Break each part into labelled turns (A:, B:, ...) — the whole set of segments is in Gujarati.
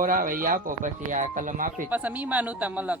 A: બોર આવે આપો પછી આ કલમ આપી
B: પાછા મીમાન ઉતા મલક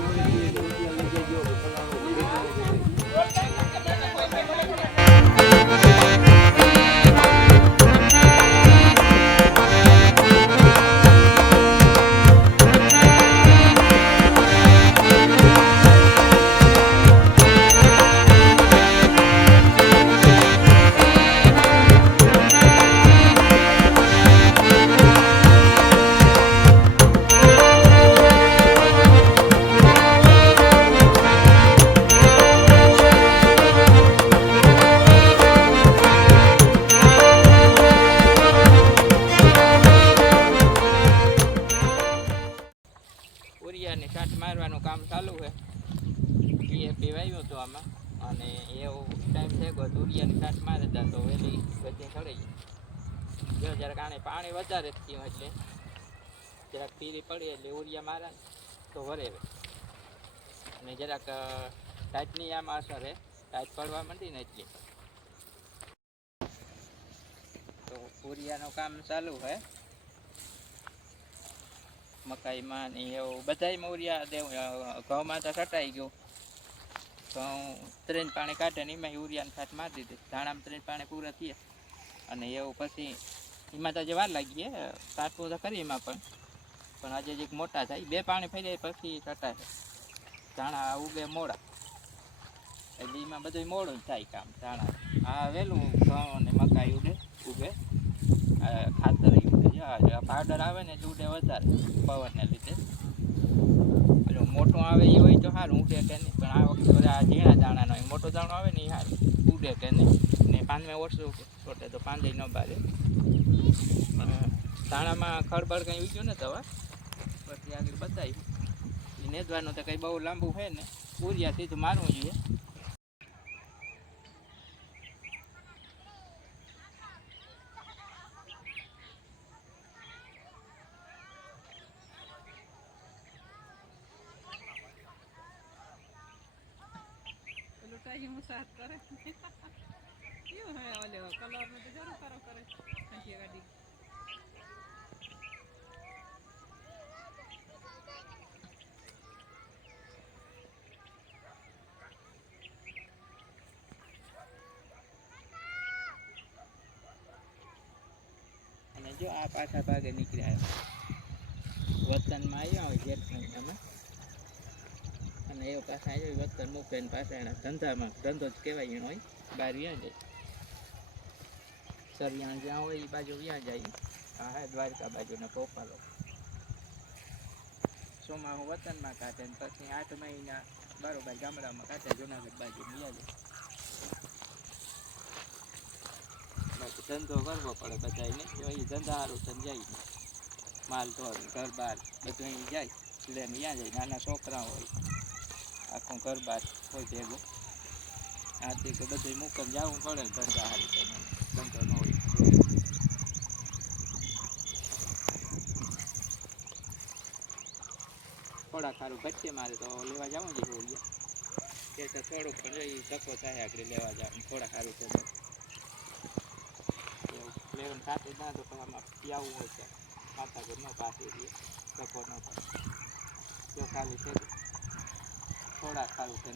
A: ઉરિયાની છાંટ મારવાનું કામ ચાલુ છે. ડીએપી વાવ્યું હતું આમાં. અને એવો ટાઈમ ગયો તો ઉરિયાની છાંટ મારે હતા તો વહેલી બધી ચડી ગઈ જો જરાક આને પાણી વધારે થયું એટલે જરાક પીરી પડી એટલે ઉરિયા મારે તો વરેવે અને જરાક ટાઈટની આમ અસર હે. ટાઈટ પડવા માંડી ને એટલે. તો ઉરિયાનું કામ ચાલુ છે મકાઈમાં ને એવું બધાય મોરિયા દેવ ઘઉંમાં તો સટાઈ ગયું. ઘઉં ત્રણ પાણી કાઢે ને એમાં યુરિયાની ખાત મારી દીધી. ધાણામાં ત્રણ પાણી પૂરા થયા. અને એવું પછી એમાં તો જે વાર લાગીએ હે કાઢવું તો કરી એમાં પણ. પણ આજે જે મોટા થાય. બે પાણી ફરી જાય પછી સટાય. ધાણા ઉગે મોડા. એટલે એમાં બધું મોડું થાય કામ, ધાણા. આ વહેલું ઘઉં અને મકાઈ ઉગે. ઉગે ખાતર આ પાવડર આવે ને, એટલે ઉડે વધારે પવનને લીધે. પેલું મોટું આવે એ હોય તો સારું ઉડે કે નહીં, પણ આ વખતે આ ઝીણા દાણાનો હોય મોટો દાણો આવે ને એ સારું ઉડે કે નહીં. ને પાનમાં ઓછું છોટે તો પાંદે ન બારે. દાણામાં ખળબળ કંઈ ઉગ્યું ને હવે. પછી આગળ બતાવ્યું. એ નેદવાનું તો કંઈ બહુ લાંબુ છે ને, ઉરિયા સીધું મારવું જોઈએ.
B: પેલું ટાઈમ સાથ કરે કેવું હે ઓલે કલરનું તો જરૂર કરો કરે સંખ્યા ગાડી
A: અને જો આ પાછા ભાગે નીકળ્યા વતનમાં આવ્યા હોય જેઠ મહિનામાં અને એ પાછા આવી વતન મૂકે ને પાછા એના ધંધામાં, ધંધો જ કહેવાય એનો, હોય. બહાર વ્યાં જાય સરિયાણ જ્યાં હોય, એ બાજુ વ્યાં જાય હા હા દ્વારકા બાજુના પોપાલો સોમાં હું વતનમાં કાઢે ને પછી આઠ મહિના બરોબર ગામડામાં કાઢે, જુનાગઢ બાજુ વ્યાં જાય ધંધો કરવો પડે બધાને એ ધંધા સારું થઈને જાય માલ ઢોર ઘર બાર બધું જાય. એટલે ત્યાં જાય નાના છોકરા હોય. આખું ઘર બહાર કોઈ ભેગું. આથી કે બધું મૂકમ જવું પડે ઘર બહાર ધંધો ન હોય. થોડા સારું ઘટશે મારે તો લેવા જવું છે ગોળિયા કે તો થોડુંક પણ એ ધક્કો થાય આગળ લેવા જવાનું થોડા સારું છે લેવાનું સાથે ના તો આમાં પીવું હોય તો પાછા ન પાસે ધક્કો ન થાય. તો ખાલી છે થોડા ખારું છે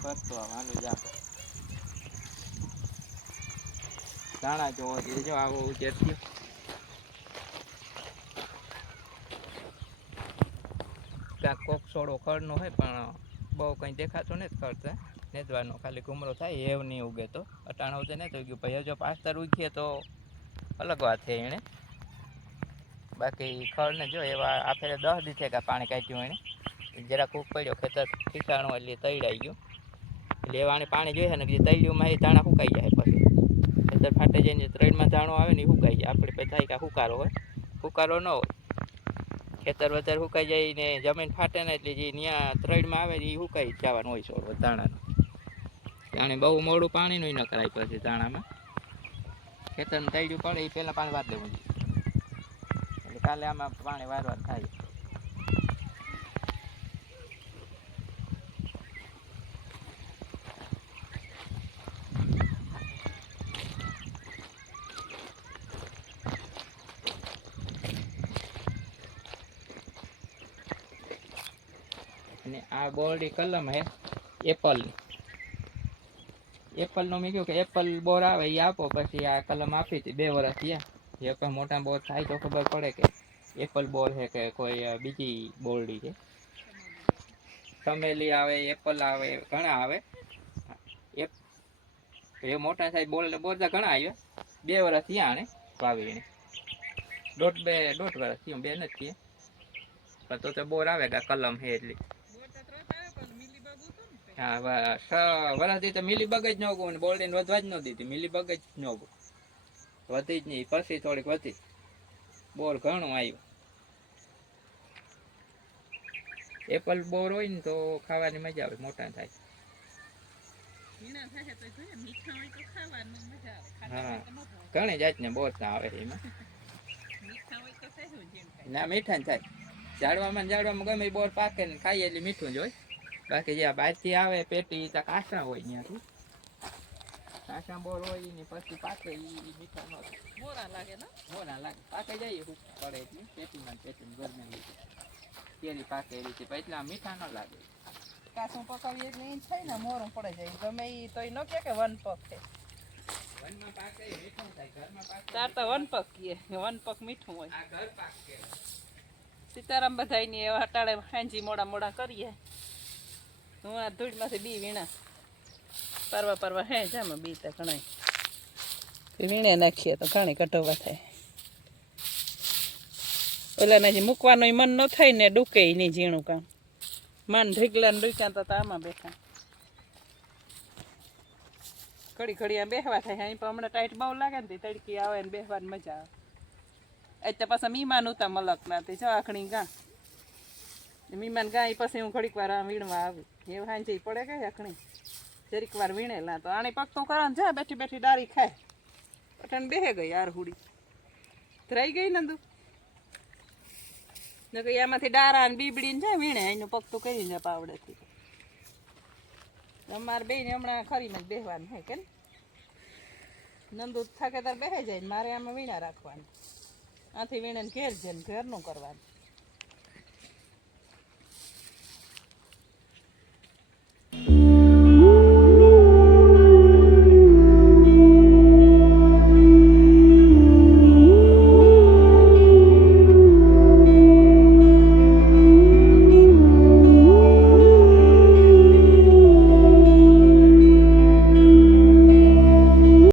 A: પરતવા હાલું જ. આપણે દાણા જોવો જોઈએ જો આવો ઉજેર થયો. ત્યાં કોક સોડો ખડનો હોય, પણ બહુ કંઈ દેખાતો નથી ખર્ચે નેદવાનો ખાલી ઘૂમરો થાય એવ નહીં ઉગે તો અટાણો તો ગયું. ભાઈ જો પાસ્તર ઉગીએ તો અલગ વાત છે એણે. બાકી ખડને જો એવા આફેરે ફેરે દસ દીથે કાં પાણી કાઢ્યું એને, જરાક ઉગ પડ્યો, ખેતર ઠીકાણું એટલે તૈડાઈ ગયું. એટલે એવાને પાણી જોઈએ ને કે તૈડ્યુંમાં એ દાણા સુકાઈ જાય પછી. ખેતર ફાટે જઈને ત્રણમાં દાણો આવે ને એ સુકાઈ જાય. આપણે પછી થાય કે હુકારો હોય. હુકારો ન હોય. ખેતર વધારે સુકાઈ જાય ને જમીન ફાટે ને એટલે જે ત્યાં ત્રણમાં આવે ને એ સુકાઈ જવાનું હોય છોડ દાણાનું જાણે બહુ મોડું પાણીનું ન કરાય પછી દાણામાં ખેતરમાં તૈડ્યું પડે એ પહેલાં પાણી વાત દેવું જોઈએ. કાલે આમાં પાણી વારવાર થાય. અને આ બોરડી કલમ હે, એપલની. એપલનું મેં કહ્યું કે એપલ બોર આવે એ આપો, પછી આ કલમ આપી હતી, બે વર્ષ થયા. જે મોટા બોર થાય તો ખબર પડે કે એપલ બોલ છે કે કોઈ બીજી બોલડી છે? ચમેલી આવે, એપલ આવે, ઘણા આવે. એ મોટા સાઈઝ બોલ બોલતા ઘણા આવ્યા. બે વર્ષ થયા આને વાવી દોઢ બે, દોઢ વર્ષ થયું, બે નથી પણ તો તો બોર આવે કે કલમ છે એટલી. હા છ વર્ષથી તો મિલી બગ જ ન ને બોલડીને વધવા જ ન દીધી મિલી બગ જ ન ઉગવું વધી જ નહીં, પછી થોડીક વધી. બોર ઘણું આવ્યું. એપલ બોર હોય ને તો ખાવાની મજા આવે મોટા થાય. હા. ઘણી જાતને બોર ના આવે એમાં. ના મીઠા ને થાય. ઝાડવામાં જાડવામાં ઝાડવામાં ગમે બોર પાકે ને ખાઈએ એટલે મીઠું જ હોય. બાકી જે આ બહારથી આવે પેટી તો કાસા હોય ત્યાંથી. કાસા બોર હોય ને પછી પાકે એ મીઠા ન હોય
B: મોરા લાગે ને?
A: બોરા લાગે. પાકે જઈએ પડે એટલે. પેટીમાં પેટીમાં ગરમી લીધે કેરી પાકે છે રીતે પણ એટલા મીઠા ન લાગે.
B: કાસું પકાવીએ એટલે એ થાય ને મોરું પડે જાય ગમે એ તો ન કે કે વન છે.
A: પાકે ઘરમાં
B: તાર તો વન પગ કીએ વન પગ મીઠું હોય.
A: પાક.
B: સીતારામ બધાયની એવા અટાળે હાંજી મોડા મોડા કરીએ. હું આ ધૂળમાંથી બી વીણા. પરવા પરવા હે જામાં બી તો ઘણા વીણે નાખીએ તો ઘણી કટોવા થાય. ઓલાને જે મૂકવાનું મન ન થાય ને ડૂકે નહીં ઝીણું કામ. માન ઢીગલા ને ડૂક્યા તો આમાં બેઠા. ઘડી ઘડી આમ બેહવા થાય. અહીં પણ હમણાં ટાઈટ બહુ લાગે ને તે તડકી આવે ને બેહવાની મજા આવે. એટલે પાછા મીમાન ઉતા મલકના તે જો આખણી ગા. મીમાન ગા પછી હું ઘડીક વાર વીણવા આવી. એવું હાંજે પડે કે આખણી? જરીક વાર વીણેલા તો આણી પગતું કરો ને જા બેઠી બેઠી ડારી ખાય. પટણ બેહે ગઈ આર હુડી ધરાઈ ગઈ ને કઈ આમાંથી ડારા ને બીબડીને જાય વીણે, એનું પગતું કરી જાય પાવડેથી. અમારે બેન હમણાં ખરીમાં જ બેહવાનું હે કે? નંદુ થાકે તાર બેહે જાય મારે આમાં વીણા રાખવાનું. આથી વીણે ઘેર જઈને ઘરનું કરવાનું.